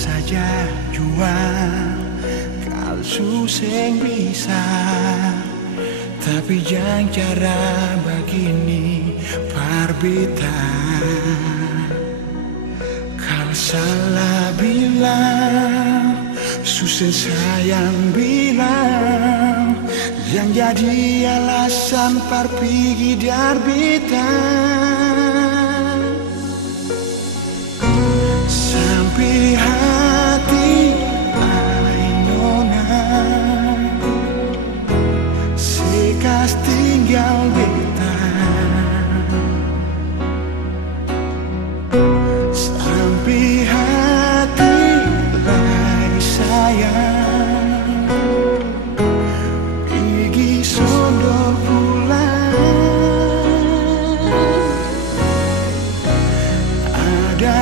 saja jua kalau suseng bisa, tapi jangan cara begini parbita. Kalau salah bilang, suseng sayang bilang, yang jadi alasan pergi darbita. Sampai hati ai nona sekas tinggal beta. Sampai hati lai sayang pergi sondor pulang. Ada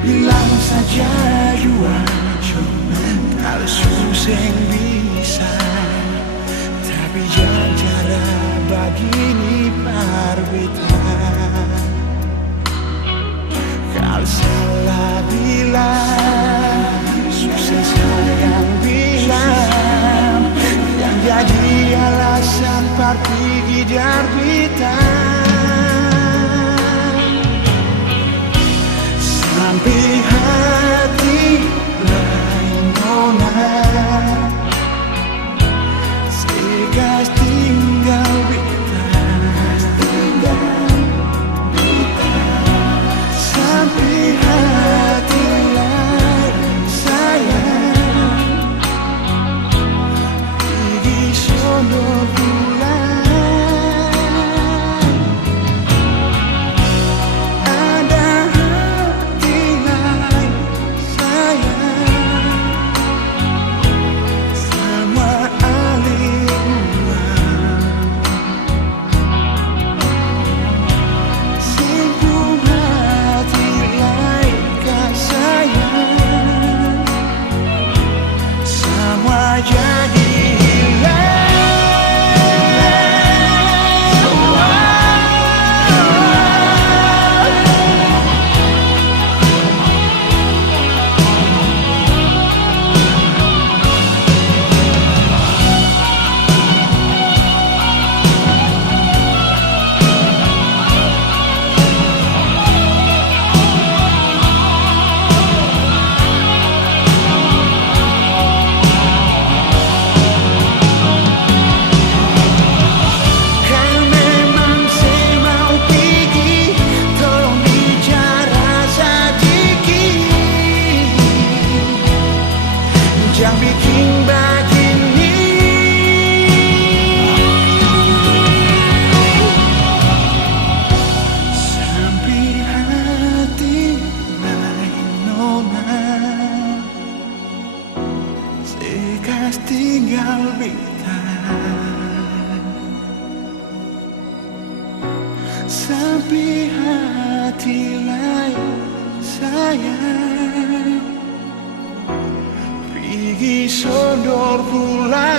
bilang saja jua kalau suseng bisa, tapi jangan cara begini parbita. Kalau salah bilang, suseng sayang bilang, yang jadi alasan pergi darbita. Sampai hati lain nona sekas tinggal beta. Sampai hati lain sayang pergi sono pulang. Yang bikin begini, sampai hati lain nona sekas tinggal beta. Sampai hati lain sayang pergi sondor pulang.